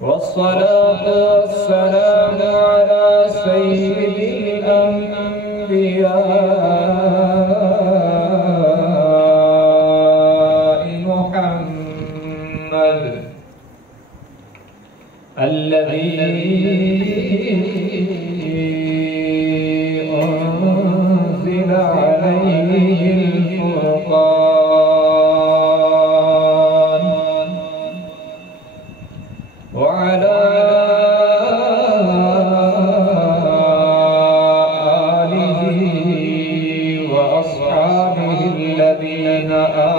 والصلاة والسلام على سيد الأنبياء محمد الذي أنزل عليه الفرقان وعلى آله وأصحابه الذين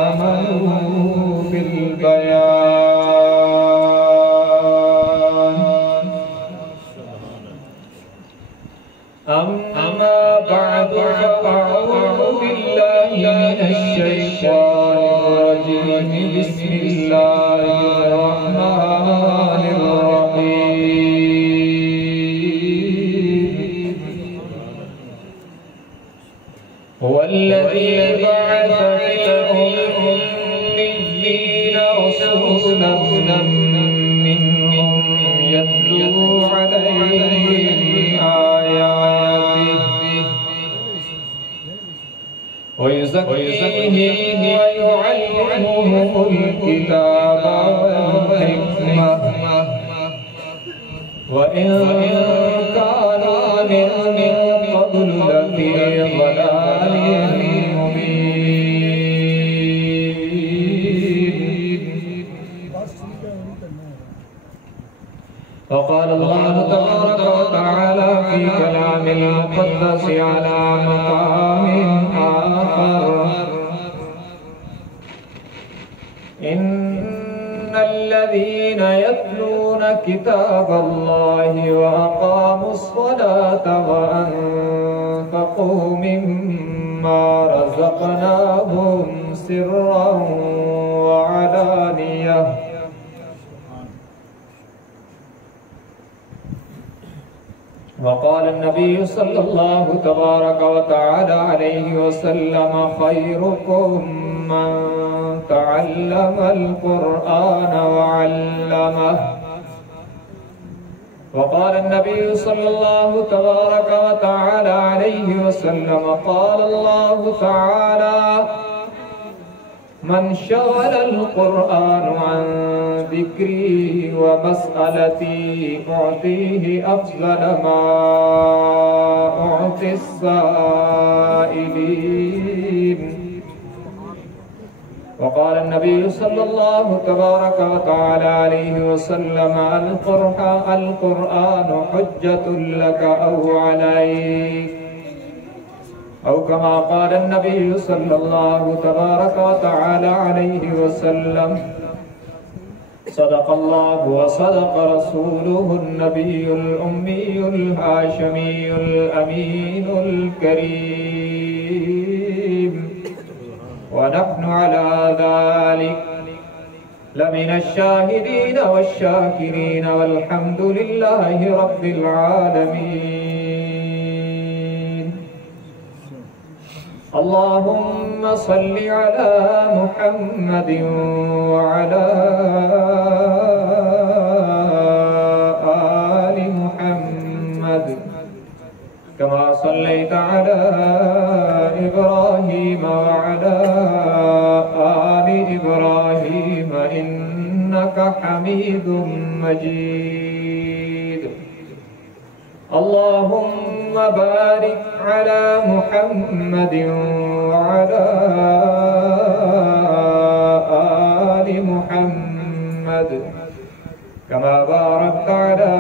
آمنوا بالبيان. أما بعد فأعوذ بالله من الشيطان الرجيم. بسم الله الرحمن الرحيم. هو الذي بعث في الأميين رسولا منهم يتلو عليهم آياته ويزكيهم ويعلمهم الكتاب والحكمة وإن كانوا من قبل لفي ضلال مبين. وقال الله تبارك وتعالى في كلام المقدس على مقام آخر: إن الذين يتلون كتاب الله وأقاموا الصلاة وأنفقوا مما رزقناهم سرا وعلانية وقال النبي صلى الله تبارك وتعالى عليه وسلم: خيركم من تعلم القرآن وعلمه. وقال النبي صلى الله تبارك وتعالى عليه وسلم: قال الله تعالى: من شغل القرآن عن ذكري ومسألتي أعطيه أفضل ما أعطي السائلين. وقال النبي صلى الله تبارك وتعالى عليه وسلم: القرآن حجة لك أو عليك، أو كما قال النبي صلى الله تبارك وتعالى عليه وسلم: صدق الله وصدق رسوله النبي الأمي الهاشمي الأمين الكريم، ونحن على ذلك لمن الشاهدين والشاكرين، والحمد لله رب العالمين. اللهم صل على محمد وعلى آل محمد كما صليت على إبراهيم وعلى آل إبراهيم إنك حميد مجيد. اللهم بارك على محمد وعلى آل محمد كما باركت على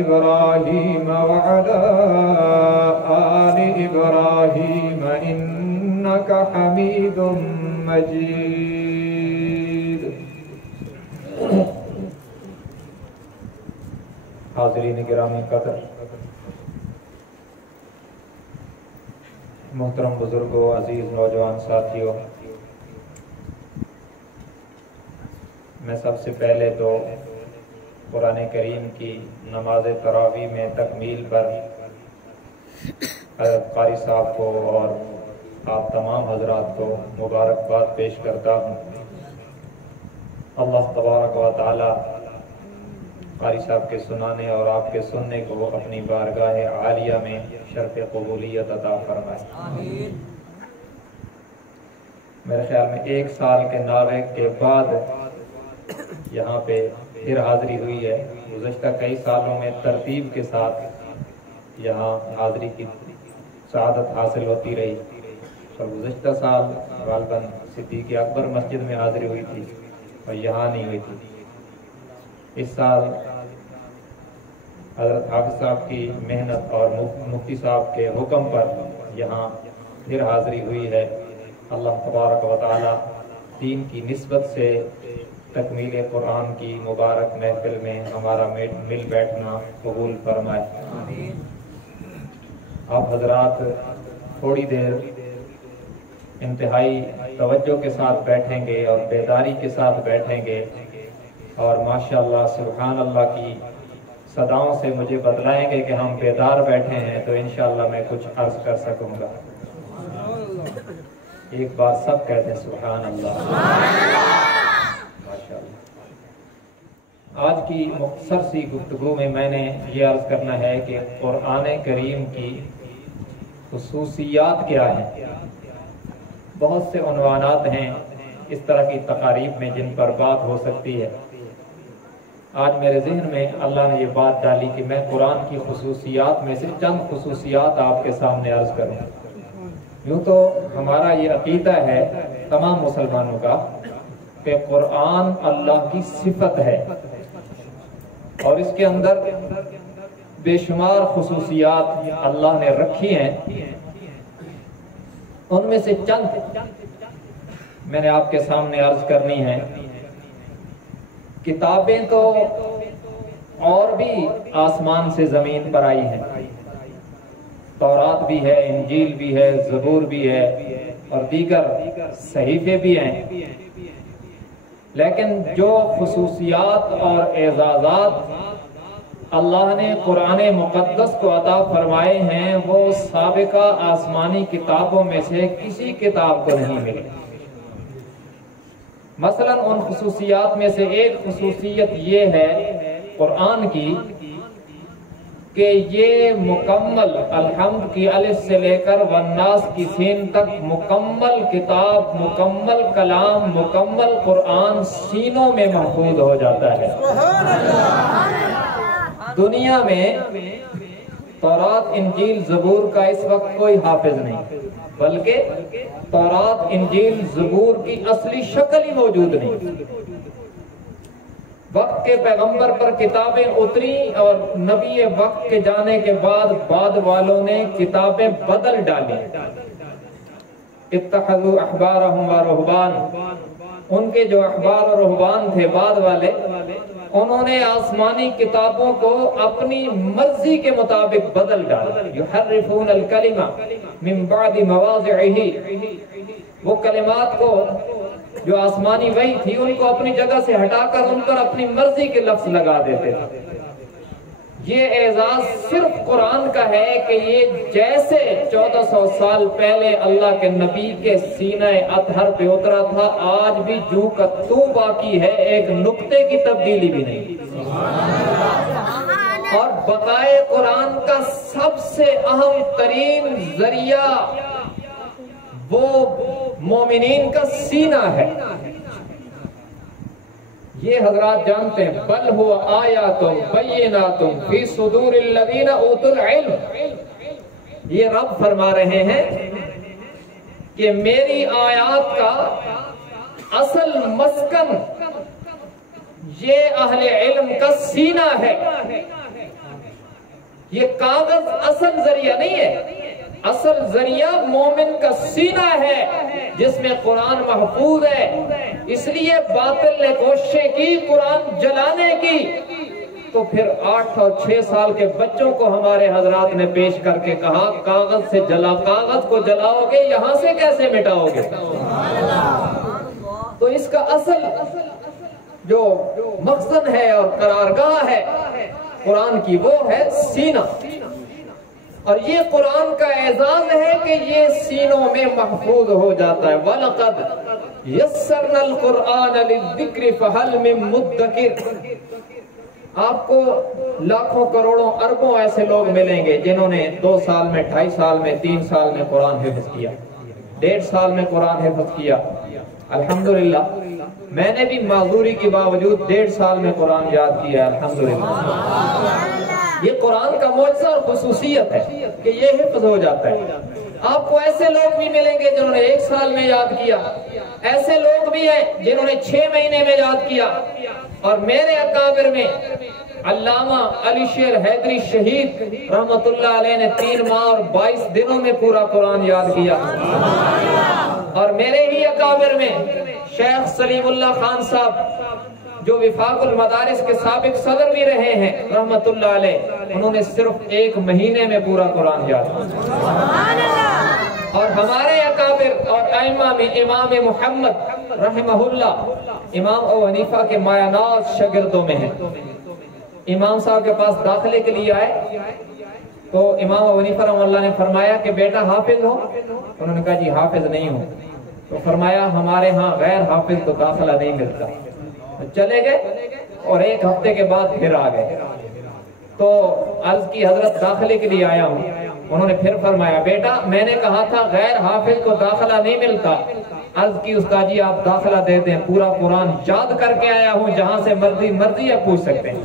إبراهيم وعلى آل إبراهيم إنك حميد مجيد. حاضرین گرامی قدر، محترم بزرگوں، عزیز نوجوان ساتھیوں، میں سب سے پہلے تو قرآن کریم کی نماز تراویح میں تکمیل پر حضرت قاری صاحب کو اور آپ تمام حضرات کو مبارکباد پیش کرتا ہوں۔ اللہ تبارک و تعالی قاری صاحب کے سنانے اور آپ کے سننے کو اپنی بارگاہ عالیہ میں شرف قبولیت عطا فرمائے آمین۔ میرے خیال میں 1 سال کے نعرے کے بعد یہاں پہ پھر حاضری ہوئی ہے۔ گزشتہ کئی سالوں میں ترتیب کے ساتھ یہاں حاضری کی سعادت حاصل ہوتی رہی، اور گزشتہ سال غالباً صدیق اکبر مسجد میں حاضری ہوئی تھی اور یہاں نہیں ہوئی تھی۔ اس سال حضرت حافظ صاحب کی محنت اور مفتی صاحب کے حکم پر یہاں پھر حاضری ہوئی ہے۔ اللہ تبارک و تعالی دین کی نسبت سے تکمیل قرآن کی مبارک محفل میں ہمارا مل بیٹھنا قبول فرمائے۔ آپ حضرات تھوڑی دیر انتہائی توجہ کے ساتھ بیٹھیں گے اور بیداری کے ساتھ بیٹھیں گے، اور ماشاءاللہ سبحان اللہ کی صداؤں سے مجھے بتلائیں گے کہ ہم بیدار بیٹھے ہیں تو انشاءاللہ میں کچھ عرض کر سکوں گا۔ ایک بار سب کہتے ہیں سبحان اللہ ماشاءاللہ۔ آج کی مختصر سی گفتگو میں نے یہ عرض کرنا ہے کہ قرآن کریم کی خصوصیات کیا ہیں۔ بہت سے عنوانات ہیں اس طرح کی تقاریب میں جن پر بات ہو سکتی ہے۔ آج میرے ذہن میں اللہ نے یہ بات ڈالی کہ میں قرآن کی خصوصیات میں سے چند خصوصیات آپ کے سامنے عرض کروں۔ یوں تو ہمارا یہ عقیدہ ہے تمام مسلمانوں کا کہ قرآن اللہ کی صفت ہے اور اس کے اندر بے شمار خصوصیات اللہ نے رکھی ہیں۔ ان میں سے چند میں نے آپ کے سامنے عرض کرنی ہے۔ کتابیں تو اور بھی آسمان سے زمین پر آئی ہیں، تورات بھی ہے، انجیل بھی ہے، زبور بھی ہے اور دیگر صحیفے بھی ہیں، لیکن جو خصوصیات اور اعزازات اللہ نے قرآن مقدس کو عطا فرمائے ہیں وہ سابقہ آسمانی کتابوں میں سے کسی کتاب کو نہیں ملے۔ مثلا ان خصوصیات میں سے ایک خصوصیت یہ ہے قرآن کی کہ یہ مکمل الحمد کی الف سے لے کر والناس کی سین تک مکمل کتاب، مکمل کلام، مکمل قرآن سینوں میں محفوظ ہو جاتا ہے۔ دنیا میں تورات، انجیل، زبور کا اس وقت کوئی حافظ نہیں، بلکہ تورات، انجیل، زبور کی اصلی شکل ہی موجود نہیں۔ وقت کے پیغمبر پر کتابیں اتری اور نبی وقت کے جانے کے بعد والوں نے کتابیں بدل ڈالی۔ اتخذوا احبارهم ورهبان، ان کے جو احبار اور رہبان تھے بعد والے، انہوں نے آسمانی کتابوں کو اپنی مرضی کے مطابق بدل ڈالا۔ یحرفون الکلمہ من بعد مواضعہ، وہ کلمات کو جو آسمانی وحی تھی ان کو اپنی جگہ سے ہٹا کر ان پر اپنی مرضی کے لفظ لگا دیتے تھے۔ یہ اعزاز صرف قرآن کا ہے کہ یہ جیسے 1400 سال پہلے اللہ کے نبی کے سینہ اطہر پہ اترا تھا، آج بھی جو کا تو باقی ہے، ایک نقطے کی تبدیلی بھی نہیں۔ اور بقائے قرآن کا سب سے اہم ترین ذریعہ وہ مومنین کا سینہ ہے۔ یہ حضرات جانتے ہیں بل ہوا آیات بینات فی صدور الذین اوتوا العلم، یہ رب فرما رہے ہیں کہ میری آیات کا اصل مسکن یہ اہل علم کا سینہ ہے۔ یہ کاغذ اصل ذریعہ نہیں ہے، اصل ذریعہ مومن کا سینہ ہے جس میں قرآن محفوظ ہے۔ اس لیے باطل نے کوششیں کی قرآن جلانے کی، تو پھر 8 اور 6 سال کے بچوں کو ہمارے حضرات نے پیش کر کے کہا کاغذ سے جلا، کاغذ کو جلاؤ گے یہاں سے کیسے مٹاؤ گے؟ تو اس کا اصل جو مقصد ہے اور قرارگاہ ہے قرآن کی وہ ہے سینہ، اور یہ قرآن کا اعزاز ہے کہ یہ سینوں میں محفوظ ہو جاتا ہے۔ وَلَقَدْ يَسَّرْنَا الْقُرْآنَ لِلذِّكْرِ فَهَلْ مِن مُدَّكِرٍ، آپ کو لاکھوں کروڑوں اربوں ایسے لوگ ملیں گے جنہوں نے 2 سال میں 2.5 سال میں 3 سال میں قرآن حفظ کیا، 1.5 سال میں قرآن حفظ کیا۔ الحمدللہ میں نے بھی معذوری کے باوجود 1.5 سال میں قرآن یاد کیا ہے، الحمدللہ۔ یہ قرآن کا معجزہ اور خصوصیت ہے کہ یہ حفظ ہو جاتا ہے۔ آپ کو ایسے لوگ بھی ملیں گے جنہوں نے 1 سال میں یاد کیا، ایسے لوگ بھی ہیں جنہوں نے 6 مہینے میں یاد کیا، اور میرے اکابر میں علامہ علی شیر حیدری شہید رحمت اللہ علیہ نے 3 ماہ اور 22 دنوں میں پورا قرآن یاد کیا، اور میرے ہی اکابر میں شیخ سلیم اللہ خان صاحب جو وفاق المدارس کے سابق صدر بھی رہے ہیں رحمت اللہ علیہ، انہوں نے صرف 1 مہینے میں پورا قرآن یاد کیا۔ اور ہمارے اکابر اور ائمہ میں امام محمد رحمہ اللہ امام ابو حنیفہ کے مایہ ناز شاگردوں میں ہیں۔ امام صاحب کے پاس داخلے کے لیے آئے تو امام ابو حنیفہ رحمہ اللہ نے فرمایا کہ بیٹا حافظ ہو؟ انہوں نے کہا جی حافظ نہیں ہوں۔ تو فرمایا ہمارے ہاں غیر حافظ تو داخلہ نہیں ملتا۔ چلے گئے اور 1 ہفتے کے بعد پھر آ گئے تو عرض کی حضرت داخلے کے لیے آیا ہوں۔ انہوں نے پھر فرمایا بیٹا میں نے کہا تھا غیر حافظ کو داخلہ نہیں ملتا۔ عرض کی استاد جی آپ داخلہ دے دیں، پورا قرآن یاد کر کے آیا ہوں، جہاں سے مرضی آپ پوچھ سکتے ہیں۔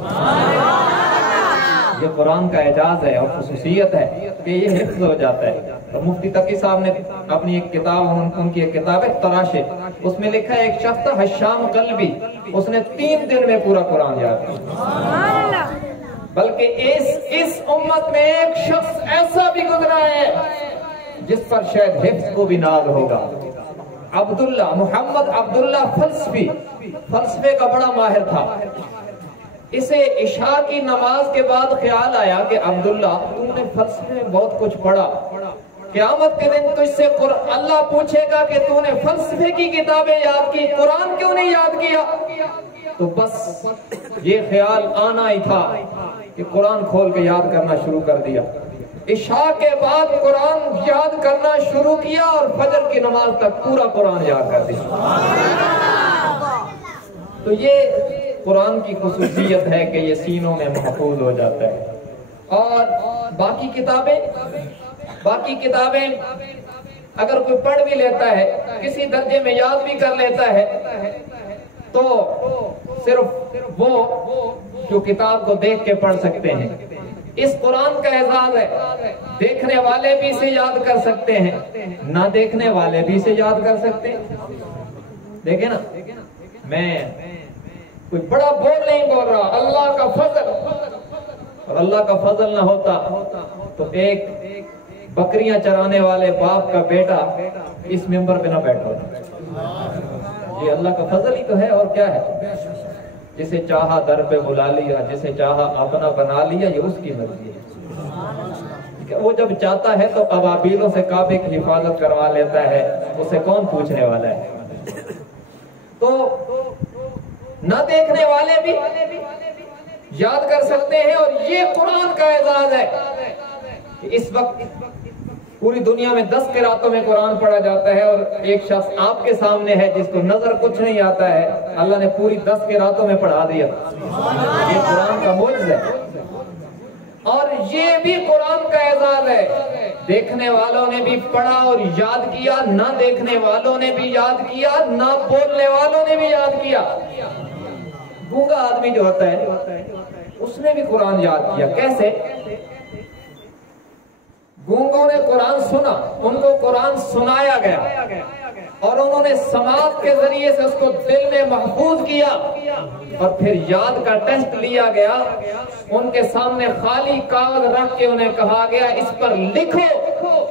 یہ قرآن کا اعجاز ہے اور خصوصیت ہے کہ یہ حفظ ہو جاتا ہے۔ اور مفتی تقی صاحب نے اپنی ایک کتاب، ان کی ایک کتاب ہے تراشے، اس میں لکھا ہے ایک شخص تھا حشام قلبی، اس نے 3 دن میں پورا قرآن یاد کیا۔ بلکہ اس امت میں ایک شخص ایسا بھی گزرا ہے جس پر شاید حفظ کو بھی ناز ہوگا، عبداللہ محمد عبداللہ فلسفے کا بڑا ماہر تھا۔ اسے عشاء کی نماز کے بعد خیال آیا کہ عبداللہ تم نے فلسفے میں بہت کچھ پڑھا، قیامت کے دن تجھ سے اللہ پوچھے گا کہ تو نے فلسفے کی کتابیں یاد کی، قرآن کیوں نہیں یاد کیا؟ تو بس یہ خیال آنا ہی تھا کہ قرآن کھول کے یاد کرنا شروع کر دیا۔ عشاء کے بعد قرآن یاد کرنا شروع کیا اور فجر کی نماز تک پورا قرآن یاد کر دیا۔ تو یہ قرآن کی خصوصیت ہے کہ یہ سینوں میں محفوظ ہو جاتا ہے۔ اور باقی کتابیں اگر کوئی پڑھ بھی لیتا ہے، کسی درجے میں یاد بھی کر لیتا ہے، تو صرف وہ جو کتاب کو دیکھ کے پڑھ سکتے ہیں۔ اس قرآن کا اعزاز ہے، دیکھنے والے بھی اسے یاد کر سکتے ہیں، نہ دیکھنے والے بھی اسے یاد کر سکتے ہیں۔ دیکھیں نا، میں کوئی بڑا بول نہیں بول رہا، اللہ کا فضل، اور اللہ کا فضل نہ ہوتا تو ایک بکریاں چرانے والے باپ کا بیٹا اس ممبر پہ نہ بیٹھا ہوتا۔ یہ اللہ کا فضل ہی تو ہے، اور کیا ہے؟ جسے چاہا در پہ بلا لیا، جسے چاہا اپنا بنا لیا، یہ اس کی مرضی ہے۔ وہ جب چاہتا ہے تو ابابیلوں سے کعبے کی حفاظت کروا لیتا ہے، اسے کون پوچھنے والا ہے؟ تو نہ دیکھنے والے بھی یاد کر سکتے ہیں، اور یہ قرآن کا اعزاز ہے کہ اس وقت پوری دنیا میں 10 قراتوں میں قرآن پڑھا جاتا ہے، اور ایک شخص آپ کے سامنے ہے جس کو نظر کچھ نہیں آتا ہے، اللہ نے پوری 10 قراتوں میں پڑھا دیا۔ یہ قرآن کا معجزہ ہے، اور یہ بھی قرآن کا اعزاز ہے۔ دیکھنے والوں نے بھی پڑھا اور یاد کیا، نہ دیکھنے والوں نے بھی یاد کیا، نہ بولنے والوں نے بھی یاد کیا۔ گونگا آدمی جو ہوتا ہے اس نے بھی قرآن یاد کیا۔ کیسے؟ گونگوں نے قرآن سنا، ان کو قرآن سنایا گیا، اور انہوں نے سماعت کے ذریعے سے اس کو دل میں محفوظ کیا، اور پھر یاد کا ٹیسٹ لیا گیا۔ ان کے سامنے خالی کاغذ رکھ کے انہیں کہا گیا اس پر لکھو،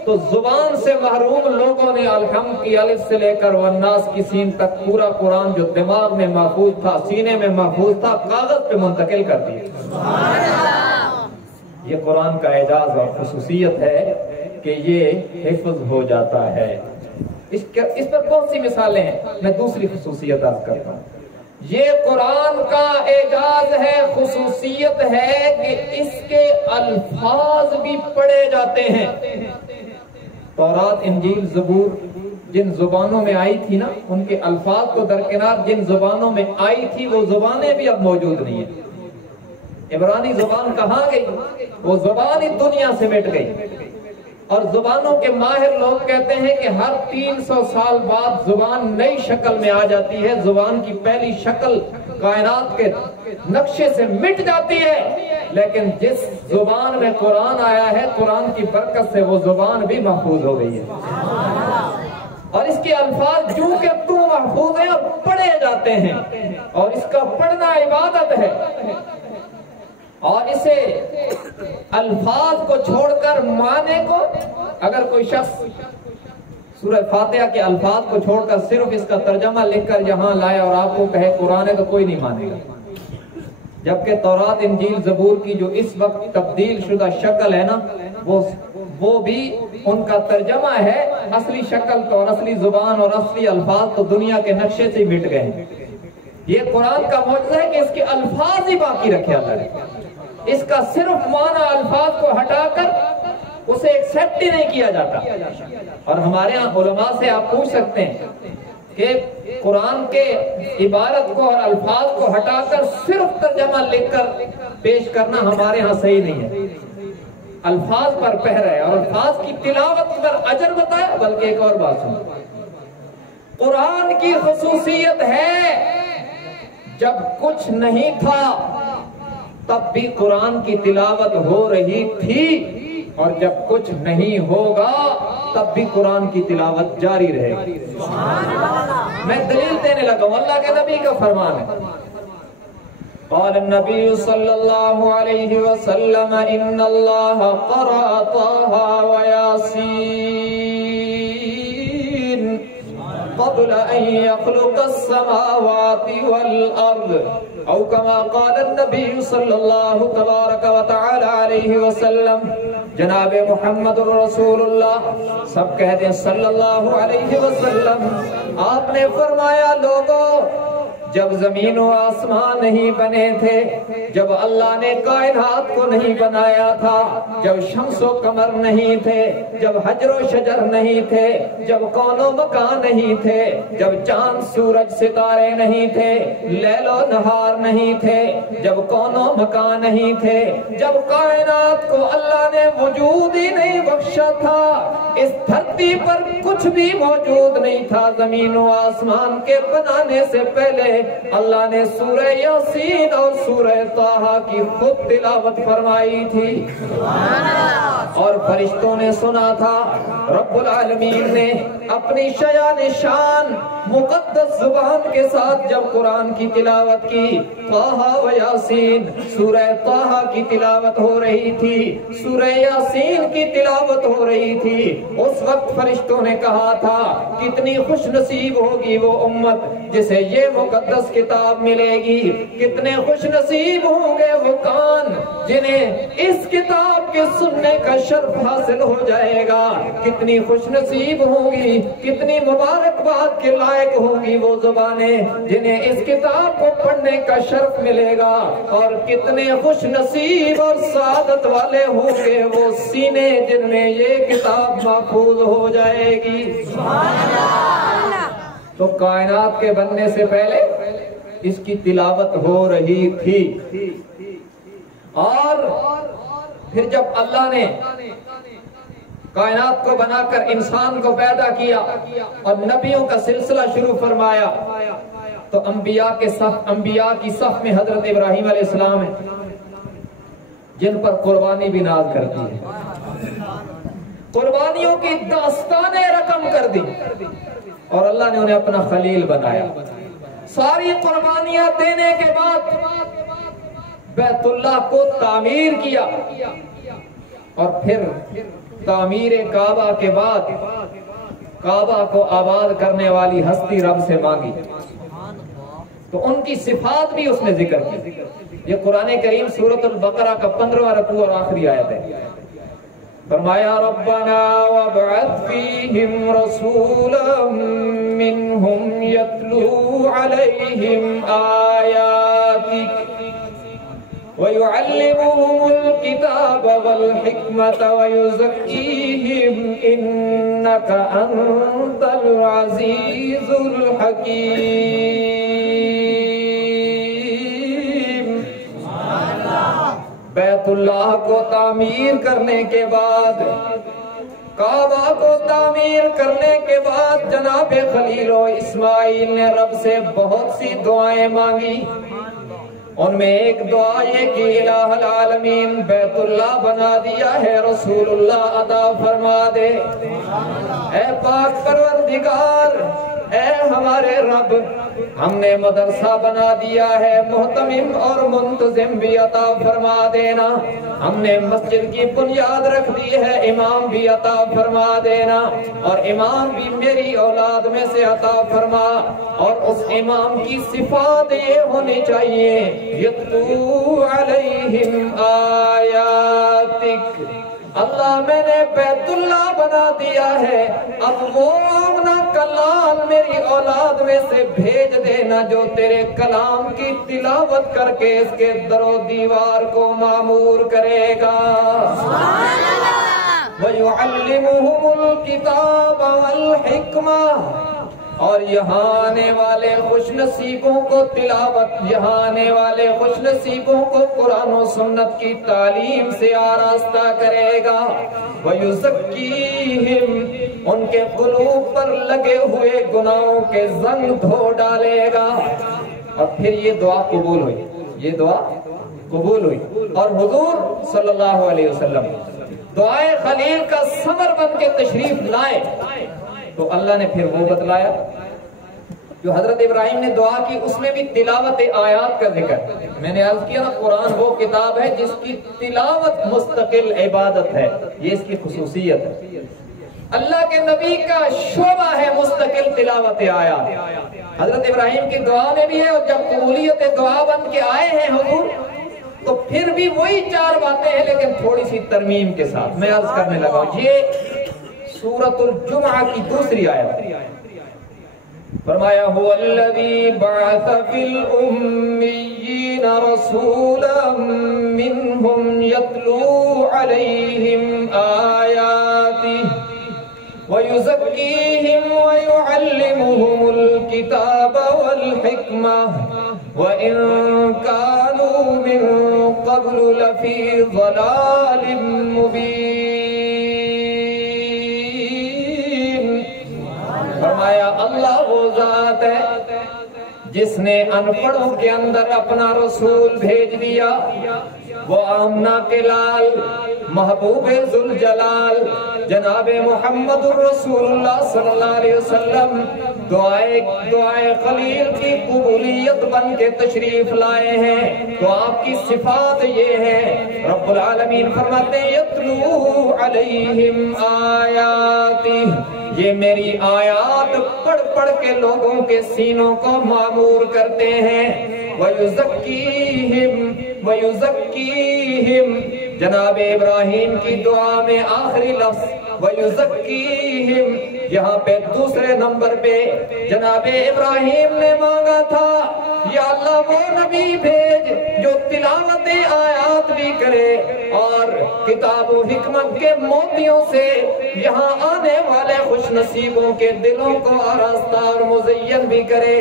تو زبان سے محروم لوگوں نے الحمد کی الف سے لے کر والناس کی سین تک پورا قرآن جو دماغ میں محفوظ تھا، سینے میں محفوظ تھا، کاغذ پہ منتقل کر دیا۔ یہ قرآن کا اعجاز اور خصوصیت ہے کہ یہ حفظ ہو جاتا ہے۔ اس پر بہت سی مثالیں ہیں، میں دوسری خصوصیت عرض کرتا ہوں۔ یہ قرآن کا اعجاز ہے، خصوصیت ہے کہ اس کے الفاظ بھی پڑھے جاتے ہیں۔ تورات، انجیل، زبور جن زبانوں میں آئی تھی نا، ان کے الفاظ کو درکنار جن زبانوں میں آئی تھی وہ زبانیں بھی اب موجود نہیں ہیں۔ عبرانی زبان کہاں گئی؟ وہ زبان ہی دنیا سے مٹ گئی۔ اور زبانوں کے ماہر لوگ کہتے ہیں کہ ہر 300 سال بعد زبان نئی شکل میں آ جاتی ہے۔ زبان کی پہلی شکل کائنات کے نقشے سے مٹ جاتی ہے، لیکن جس زبان میں قرآن آیا ہے، قرآن کی برکت سے وہ زبان بھی محفوظ ہو گئی ہے، اور اس کے الفاظ جو کہ تو محفوظ ہیں اور پڑھے جاتے ہیں، اور اس کا پڑھنا عبادت ہے۔ اور اسے الفاظ کو چھوڑ کر معنی کو، اگر کوئی شخص سورہ فاتحہ کے الفاظ کو چھوڑ کر صرف اس کا ترجمہ لکھ کر یہاں لائے اور آپ کو کہے قرآن ہے، تو کوئی نہیں مانے گا۔ جبکہ تورات، انجیل، زبور کی جو اس وقت تبدیل شدہ شکل ہے نا، وہ بھی ان کا ترجمہ ہے۔ اصلی شکل تو اور اصلی زبان اور اصلی الفاظ تو دنیا کے نقشے سے مٹ گئے ہیں۔ یہ قرآن کا معجزہ ہے کہ اس کے الفاظ ہی باقی رکھے اللہ نے۔ اس کا صرف معنی الفاظ کو ہٹا کر اسے ایکسپٹ ہی نہیں کیا جاتا۔ اور ہمارے ہاں علماء سے آپ پوچھ سکتے ہیں کہ قرآن کے عبارت کو اور الفاظ کو ہٹا کر صرف ترجمہ لکھ کر پیش کرنا ہمارے ہاں صحیح نہیں ہے۔ الفاظ پر پہرا ہے اور الفاظ کی تلاوت پر اجر بتایا۔ بلکہ ایک اور بات سنو، قرآن کی خصوصیت ہے جب کچھ نہیں تھا تب بھی قرآن کی تلاوت ہو رہی تھی، اور جب کچھ نہیں ہوگا تب بھی قرآن کی تلاوت جاری رہے گی۔ میں دلیل دینے لگا ہوں، اللہ کے نبی کا فرمان ہے۔ قال النبی صلی اللہ علیہ وسلم ان اللہ قرأ طه ویاسین قبل ان يخلق السماوات والارض، او کما قال النبی صلی اللہ تبارک و تعالی علیہ وسلم۔ جناب محمد رسول اللہ، سب کہتے ہیں صلی اللہ علیہ وسلم، آپ نے فرمایا لوگوں، جب زمین و آسمان نہیں بنے تھے، جب اللہ نے کائنات کو نہیں بنایا تھا، جب شمس و قمر نہیں تھے، جب حجر و شجر نہیں تھے، جب کون و مکان نہیں تھے، جب چاند سورج ستارے نہیں تھے، لیل و نہار نہیں تھے، جب کون و مکان نہیں تھے، جب کائنات کو اللہ نے وجود ہی نہیں بخشا تھا، اس دھرتی پر کچھ بھی موجود نہیں تھا، زمین و آسمان کے بنانے سے پہلے اللہ نے سورہ یاسین اور سورہ طہ کی خود تلاوت فرمائی تھی، اور فرشتوں نے سنا تھا۔ رب العالمین نے اپنی شیان شان مقدس زبان کے ساتھ جب قرآن کی تلاوت کی، طہ و یاسین، سورہ طہ کی تلاوت ہو رہی تھی، سورہ یاسین کی تلاوت ہو رہی تھی، اس وقت فرشتوں نے کہا تھا کتنی خوش نصیب ہوگی وہ امت جسے یہ مقدس کتاب ملے گی، کتنے خوش نصیب ہوں گے وہ کان جنہیں اس کتاب کے سننے کا شرف حاصل ہو جائے گا، کتنی خوش نصیب ہوں گی، کتنی مبارکباد کے لائق ہوں گی وہ زبانیں جنہیں اس کتاب کو پڑھنے کا شرف ملے گا، اور کتنے خوش نصیب اور سعادت والے ہوں گے وہ سینے جن میں یہ کتاب محفوظ ہو جائے گی۔ تو کائنات کے بننے سے پہلے اس کی تلاوت ہو رہی تھی، اور پھر جب اللہ نے کائنات کو بنا کر انسان کو پیدا کیا اور نبیوں کا سلسلہ شروع فرمایا، تو انبیاء کی صف میں حضرت ابراہیم علیہ السلام ہے، جن پر قربانی بھی ناز کرتی ہے، قربانیوں کی داستانیں رقم کر دی، اور اللہ نے انہیں اپنا خلیل بنایا۔ ساری قربانیاں دینے کے بعد بیت اللہ کو تعمیر کیا، اور پھر تعمیر کعبہ کے بعد کعبہ کو آباد کرنے والی ہستی رب سے مانگی، تو ان کی صفات بھی اس نے ذکر کی۔ یہ قرآن کریم سورۃ البقرہ کا 15واں رکوع اور آخری آیت ہے۔ فرمایا ربنا وابعث فیہم رسولا منہم یتلو علیہم آیاتک وَيُعَلِّمُهُمُ الْكِتَابَ وَالْحِكْمَةَ وَيُزَكِّيهِمْ إِنَّكَ أَنْتَ الْعَزِيزُ الْحَكِيمُ۔ اللہ کو تعمیر کرنے کے بعد، کعبہ کو تعمیر کرنے کے بعد جناب خلیل و اسماعیل نے رب سے بہت سی دعائیں مانگی۔ ان میں ایک دعا یہ کہ الہ العالمین بیت اللہ بنا دیا ہے، رسول اللہ عطا فرما دے۔ اے پاک پروردگار، اے ہمارے رب، ہم نے مدرسہ بنا دیا ہے، محتمم اور منتظم بھی عطا فرما دینا۔ ہم نے مسجد کی بنیاد رکھ دی ہے، امام بھی عطا فرما دینا، اور امام بھی میری اولاد میں سے عطا فرما۔ اور اس امام کی صفات یہ ہونی چاہیے، یتلو علیہم آیاتک۔ اللہ میں نے بیت اللہ بنا دیا ہے، اب وہ اپنا کلام میری اولاد میں سے بھیج دینا جو تیرے کلام کی تلاوت کر کے اس کے در و دیوار کو معمور کرے گا۔ وَيُعَلِّمُهُمُ الْكِتَابَ وَالْحِكْمَةَ، اور یہاں آنے والے خوش نصیبوں کو تلاوت، یہاں آنے والے خوش نصیبوں کو قرآن و سنت کی تعلیم سے آراستہ کرے گا۔ وَيُزَكِّيهِمْ، ان کے قلوب پر لگے ہوئے گناہوں کے زنگ دھو ڈالے گا۔ اور پھر یہ دعا قبول ہوئی، یہ دعا قبول ہوئی، اور حضور صلی اللہ علیہ وسلم دعائے خلیل کا ثمر بن کے تشریف لائے تو اللہ نے پھر وہ بتلایا جو حضرت ابراہیم نے دعا کی، اس میں بھی تلاوت آیات کا ذکر۔ میں نے عرض کیا نا، قرآن وہ کتاب ہے جس کی تلاوت مستقل عبادت ہے، یہ اس کی خصوصیت ہے۔ اللہ کے نبی کا شعبہ ہے مستقل تلاوت آیات۔ حضرت ابراہیم کی دعا میں بھی ہے، اور جب قبولیت دعا بن کے آئے ہیں حضور تو پھر بھی وہی چار باتیں ہیں، لیکن تھوڑی سی ترمیم کے ساتھ۔ میں عرض کرنے لگا، یہ سورۃ الجمعہ کی دوسری آیت۔ فرمایا هو الذی بعث فی الأمیین رسولا منہم یتلو علیہم آیاتہ ویزکیہم ویعلمہم الکتاب والحکمہ وَإِن كَانُوا مِن قَبْلُ لَفِي ضَلَالٍ مُبِينٍ۔ فرمایا اللہ وہ ذات ہے جس نے ان پڑھوں کے اندر اپنا رسول بھیج دیا، وہ آمنہ کے لال، محبوب ذوالجلال جناب محمد الرسول اللہ صلی اللہ علیہ وسلم دعائے خلیل کی قبولیت بن کے تشریف لائے ہیں۔ تو آپ کی صفات یہ ہے، رب العالمین فرماتے ہیں یتلو علیہم آیاتی، یہ میری آیات پڑھ پڑھ کے لوگوں کے سینوں کو معمور کرتے ہیں۔ وَيُزَكِّيهِمْ، جناب ابراہیم کی دعا میں آخری لفظ وَيُزَكِّيهِمْ، یہاں پہ دوسرے نمبر پہ جناب ابراہیم نے مانگا تھا، یا اللہ وہ نبی بھیج جو تلاوت آیات بھی کرے اور کتاب و حکمت کے موتیوں سے یہاں آنے والے خوش نصیبوں کے دلوں کو آراستہ اور مزین بھی کرے،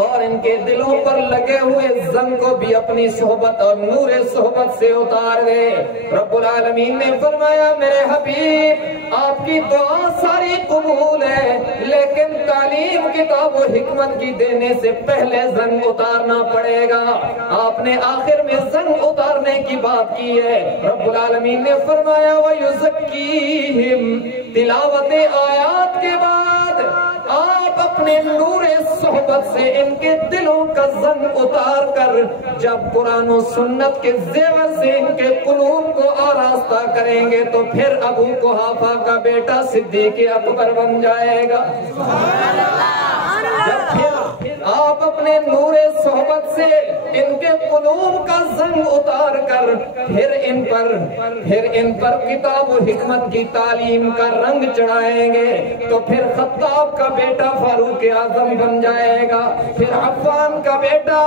اور ان کے دلوں پر لگے ہوئے زنگ کو بھی اپنی صحبت اور نور صحبت سے اتار دے۔ رب العالمین نے فرمایا میرے حبیب آپ کی دعا ساری قبول ہے، لیکن تعلیم کتاب و حکمت کی دینے سے پہلے زنگ اتارنا پڑے گا۔ آپ نے آخر میں زنگ اتارنے کی بات کی ہے۔ رب العالمین نے فرمایا وَيُزَكِّيهِمْ، تلاوت آیات کے بعد آپ اپنے نور صحبت سے ان کے دلوں کا زنگ اتار کر جب قرآن و سنت کے زیور سے ان کے قلوب کو آراستہ کریں گے تو پھر ابو قحافہ کا بیٹا صدیق اکبر بن جائے گا۔ جب پھر آپ اپنے نور صحبت سے ان کے قلوب کا زنگ اتار کر پھر ان پر کتاب و حکمت کی تعلیم کا رنگ چڑھائیں گے تو پھر خطاب کا بیٹا فاروق اعظم بن جائے گا، پھر عفان کا بیٹا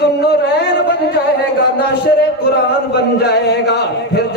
ذو النورین بن جائے گا، ناشر قرآن بن جائے گا، پھر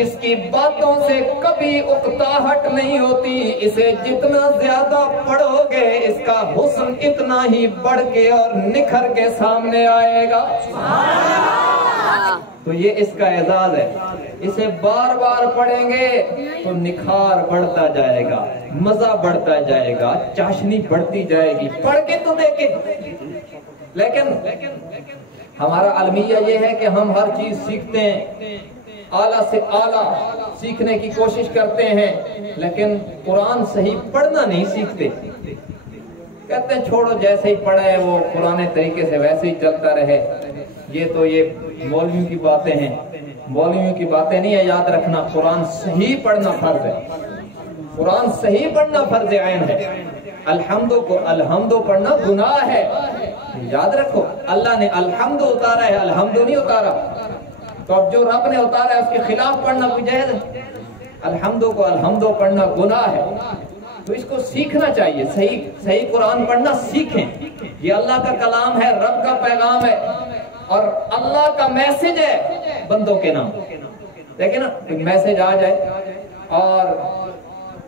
جس کی باتوں سے کبھی اکتاہٹ نہیں ہوتی، اسے جتنا زیادہ پڑھو گے اس کا حسن اتنا ہی بڑھ کے اور نکھر کے سامنے آئے گا۔ تو یہ اس کا اعزاز ہے، اسے بار بار پڑھیں گے تو نکھار بڑھتا جائے گا، مزہ بڑھتا جائے گا، چاشنی بڑھتی جائے گی۔ پڑھ کے تو دیکھیں، لیکن ہمارا المیہ یہ ہے کہ ہم ہر چیز سیکھتے ہیں، اعلیٰ سے اعلیٰ سیکھنے کی کوشش کرتے ہیں، لیکن قرآن صحیح پڑھنا نہیں سیکھتے۔ کہتے ہیں چھوڑو، جیسے ہی پڑھا ہے وہ پرانے طریقے سے ویسے ہی چلتا رہے۔ یہ مولویوں کی باتیں ہیں، مولویوں کی باتیں نہیں ہے، یاد رکھنا قرآن صحیح پڑھنا فرض ہے، قرآن صحیح پڑھنا فرض عین ہے۔ الحمد پڑھنا گناہ ہے، یاد رکھو، اللہ نے الحمد اتارا ہے، الحمد نہیں اتارا۔ تو اب جو رب نے اتارا ہے اس کے خلاف پڑھنا کوئی جائز ہے؟ الحمد پڑھنا گناہ ہے۔ تو اس کو سیکھنا چاہیے، صحیح قرآن پڑھنا سیکھیں۔ یہ اللہ کا کلام ہے، رب کا پیغام ہے اور اللہ کا میسج ہے بندوں کے نام۔ دیکھیں نا، میسج آ جائے اور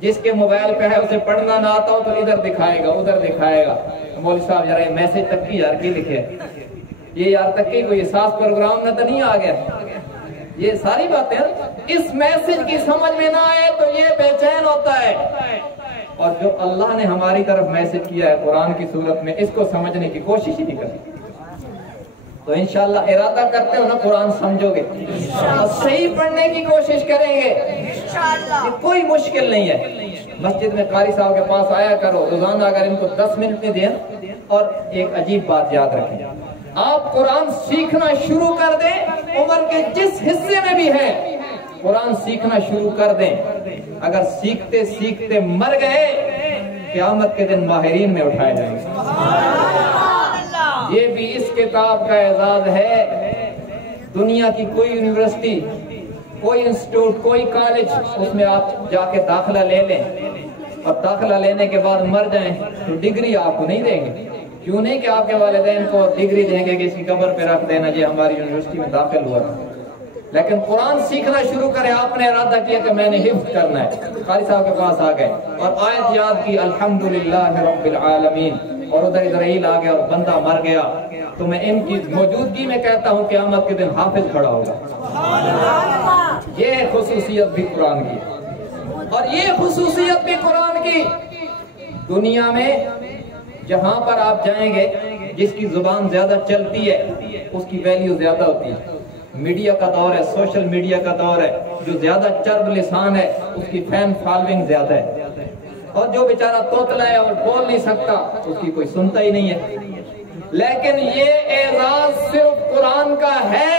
جس کے موبائل پہ ہے اسے پڑھنا نہ آتا ہو تو ادھر دکھائے گا ادھر دکھائے گا، مولوی صاحب ذرا یہ میسج تک کی یار کی لکھے، یہ یار تک کی کوئی احساس پروگرام میں تو نہیں آ گیا۔ یہ ساری باتیں اس میسج کی سمجھ میں نہ آئے تو یہ بے چین ہوتا ہے، اور جو اللہ نے ہماری طرف میسج کیا ہے قرآن کی صورت میں، اس کو سمجھنے کی کوشش ہی نہیں کرتی۔ تو انشاءاللہ ارادہ کرتے ہو نا قرآن سمجھو گے، صحیح پڑھنے کی کوشش کریں گے، یہ کوئی مشکل نہیں ہے۔ مسجد میں قاری صاحب کے پاس آیا کرو روزانہ، اگر ان کو 10 منٹ میں دیں۔ اور ایک عجیب بات یاد رکھیں، آپ قرآن سیکھنا شروع کر دیں، عمر کے جس حصے میں بھی ہے قرآن سیکھنا شروع کر دیں، اگر سیکھتے سیکھتے مر گئے قیامت کے دن ماہرین میں اٹھائے جائیں گے۔ یہ بھی اس کتاب کا اعزاز ہے۔ دنیا کی کوئی یونیورسٹی، کوئی انسٹیٹیوٹ، کوئی کالج، اس میں آپ جا کے داخلہ لے لیں اور داخلہ لینے کے بعد مر جائیں تو ڈگری آپ کو نہیں دیں گے۔ کیوں نہیں کہ آپ کے والدین کو ڈگری دیں گے کہ اس کی قبر پہ رکھ دینا جی ہماری یونیورسٹی میں داخل ہوا تھا، لیکن قرآن سیکھنا شروع کرے، آپ نے ارادہ کیا کہ میں نے حفظ کرنا ہے، قاری صاحب کے پاس آ گئے اور آیت یاد کی الحمدللہ رب العالمین، اور ادھر اسرائیل آ گیا اور بندہ مر گیا، تو میں ان کی موجودگی میں کہتا ہوں قیامت کے دن حافظ کھڑا ہوگا۔ یہ خصوصیت بھی قرآن کی، اور یہ خصوصیت بھی قرآن کی، دنیا میں جہاں پر آپ جائیں گے جس کی زبان زیادہ چلتی ہے اس کی ویلیو زیادہ ہوتی ہے۔ میڈیا کا دور ہے، سوشل میڈیا کا دور ہے، جو زیادہ چرب لسان ہے اس کی فین فالوئنگ زیادہ ہے، اور جو بیچارہ توتلا ہے اور بول نہیں سکتا اس کی کوئی سنتا ہی نہیں ہے۔ لیکن یہ اعزاز صرف قرآن کا ہے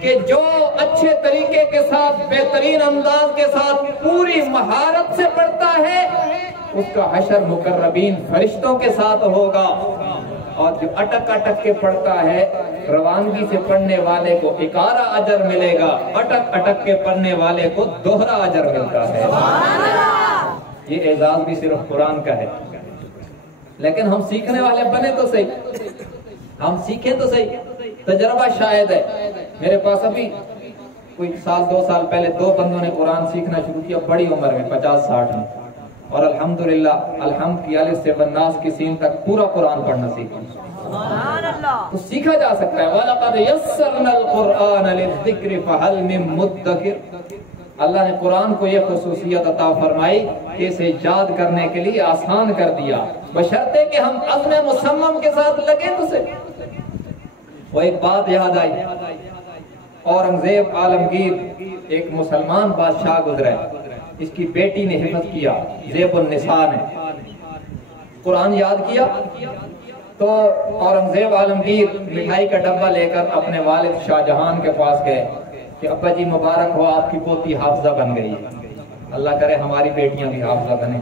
کہ جو اچھے طریقے کے ساتھ، بہترین انداز کے ساتھ، پوری مہارت سے پڑھتا ہے اس کا حشر مقربین فرشتوں کے ساتھ ہوگا، اور جو اٹک اٹک کے پڑھتا ہے روانگی سے پڑھنے والے کو 11 اجر ملے گا، اٹک اٹک کے پڑھنے والے کو 2 اجر ملتا ہے۔ یہ اعزاز بھی صرف قرآن کا ہے، لیکن ہم سیکھنے والے بنے تو صحیح، ہم سیکھیں تو صحیح۔ تجربہ شاید ہے، میرے پاس ابھی کوئی 1-2 سال پہلے 2 بندوں نے قرآن سیکھنا شروع کیا بڑی عمر میں، 50-60 میں، اور الحمدللہ الحمد کی الف سے بناس کی سین تک پورا قرآن پڑھنا سیکھا۔ تو سیکھا جا سکتا ہے۔ وَلَقَدْ يَسَّرْنَا الْقُرْآنَ لِلذِّكْرِ فَهَلْ مِن مُدَّكِرٍ، اللہ نے قرآن کو یہ خصوصیت عطا فرمائی کہ اسے یاد کرنے کے لیے آسان کر دیا، بشرطے کہ ہم عزم مصمم کے ساتھ لگیں تو سے۔ وہ ایک بات یاد آئی، اورنگزیب عالمگیر ایک مسلمان بادشاہ گزرے، اس کی بیٹی نے حفظ کیا، زیب النساء نے قرآن یاد کیا، تو اورنگزیب عالمگیر مٹھائی کا ڈبہ لے کر اپنے والد شاہ جہان کے پاس گئے کہ ابا جی مبارک ہو، آپ کی پوتی حافظہ بن گئی، اللہ کرے ہماری بیٹیاں بھی حافظہ بنیں۔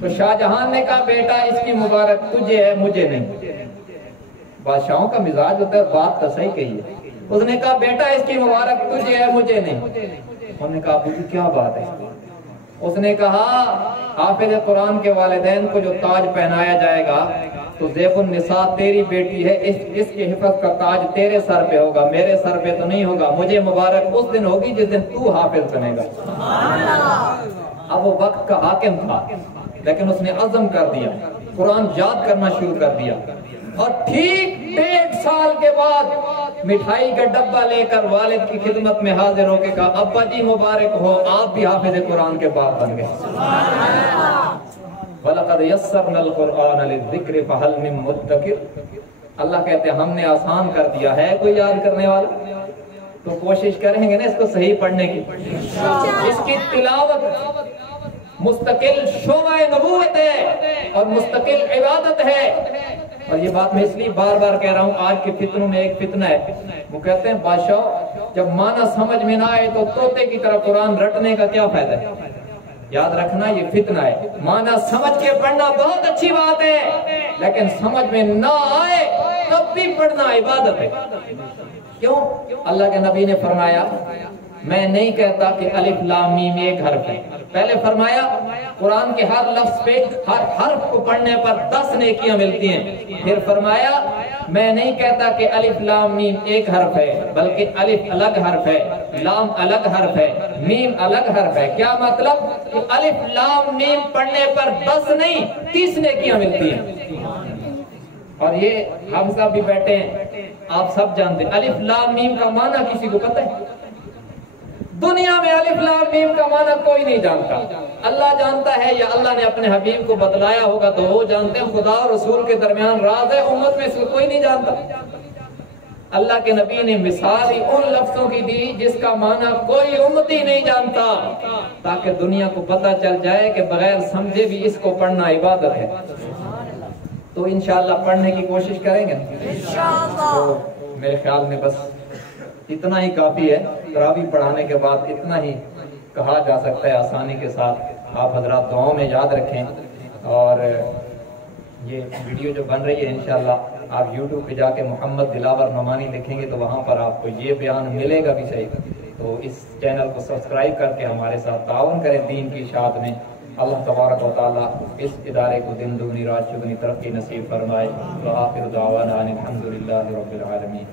تو شاہ جہان نے کہا بیٹا اس کی مبارک تجھے ہے مجھے نہیں، بادشاہوں کا مزاج ہوتا ہے، بات تو صحیح کہی ہے۔ اس نے کہا بیٹا اس کی مبارک تجھے ہے مجھے نہیں۔ انہوں نے کہا ابو جی کیا بات ہے؟ اس نے کہا حافظ قرآن کے والدین کو جو تاج پہنایا جائے گا تو زیب النساء تیری بیٹی ہے، اس کے حفظ کا تاج تیرے سر پہ ہوگا، میرے سر پہ تو نہیں ہوگا، مجھے مبارک اس دن ہوگی جس دن تو حافظ بنے گا۔ اب وہ وقت کا حاکم تھا لیکن اس نے عزم کر دیا، قرآن یاد کرنا شروع کر دیا، اور ٹھیک 1.5 سال کے بعد مٹھائی کا ڈبہ لے کر والد کی خدمت میں حاضر ہو کے کہا ابا جی مبارک ہو، آپ بھی حافظ قرآن کے باپ بن گئے۔ وَلَقَدْ يَسَّرْنَا الْقُرْآنَ لِلذِّكْرِ فَهَلْ مِن مُدَّكِرٍ، اللہ کہتے ہیں ہم نے آسان کر دیا ہے، کوئی یاد کرنے والا؟ تو کوشش کریں گے نا اس کو صحیح پڑھنے کی، اس کی تلاوت مستقل شعبہ نبوت ہے اور مستقل عبادت ہے۔ اور یہ بات میں اس لیے بار بار کہہ رہا ہوں، آج کے فتنوں میں ایک فتنہ ہے، وہ کہتے ہیں بادشاہ جب معنی سمجھ میں نہ آئے تو طوطے کی طرح قرآن رٹنے کا کیا فائدہ ہے؟ یاد رکھنا یہ فتنہ ہے، معنی سمجھ کے پڑھنا بہت اچھی بات ہے، لیکن سمجھ میں نہ آئے تب بھی پڑھنا عبادت ہے۔ کیوں؟ اللہ کے نبی نے فرمایا میں نہیں کہتا کہ الف لام میم ایک حرف ہے، پہلے فرمایا قرآن کے ہر لفظ پہ ہر حرف کو پڑھنے پر 10 نیکیاں ملتی ہیں، پھر فرمایا میں نہیں کہتا کہ الف لام میم ایک حرف ہے، بلکہ الف الگ حرف ہے، لام الگ حرف ہے، میم الگ حرف ہے۔ کیا مطلب؟ کہ الف لام میم پڑھنے پر 10 نہیں 30 نیکیاں ملتی ہیں۔ اور یہ ہم سب بھی بیٹھے ہیں، آپ سب جانتے ہیں الف لام میم کا معنی کسی کو پتہ ہے؟ دنیا میں الف لام میم کا معنی کوئی نہیں جانتا، اللہ جانتا ہے یا اللہ نے اپنے حبیب کو بتلایا ہوگا تو وہ جانتے ہیں، خدا اور رسول کے درمیان راز ہے، امت میں سے کوئی نہیں جانتا۔ اللہ کے نبی نے مثال ہی ان لفظوں کی دی جس کا معنی کوئی امتی نہیں جانتا، تاکہ دنیا کو پتہ چل جائے کہ بغیر سمجھے بھی اس کو پڑھنا عبادت ہے۔ تو انشاءاللہ پڑھنے کی کوشش کریں گے تو میرے خیال میں بس اتنا ہی کافی ہے، تراویح پڑھانے کے بعد اتنا ہی کہا جا سکتا ہے آسانی کے ساتھ۔ آپ حضرات دعاؤں میں یاد رکھیں، اور یہ ویڈیو جو بن رہی ہے انشاءاللہ آپ یوٹیوب پہ جا کے محمد دلاور نعمانی لکھیں گے تو وہاں پر آپ کو یہ بیان ملے گا بھی صحیح۔ تو اس چینل کو سبسکرائب کر کے ہمارے ساتھ تعاون کریں دین کی اشاعت میں۔ اللہ تبارک و تعالیٰ اس ادارے کو دن دگنی رات چگنی ترقی نصیب فرمائے۔ وآخر دعوانا ان الحمد للہ رب العالمین۔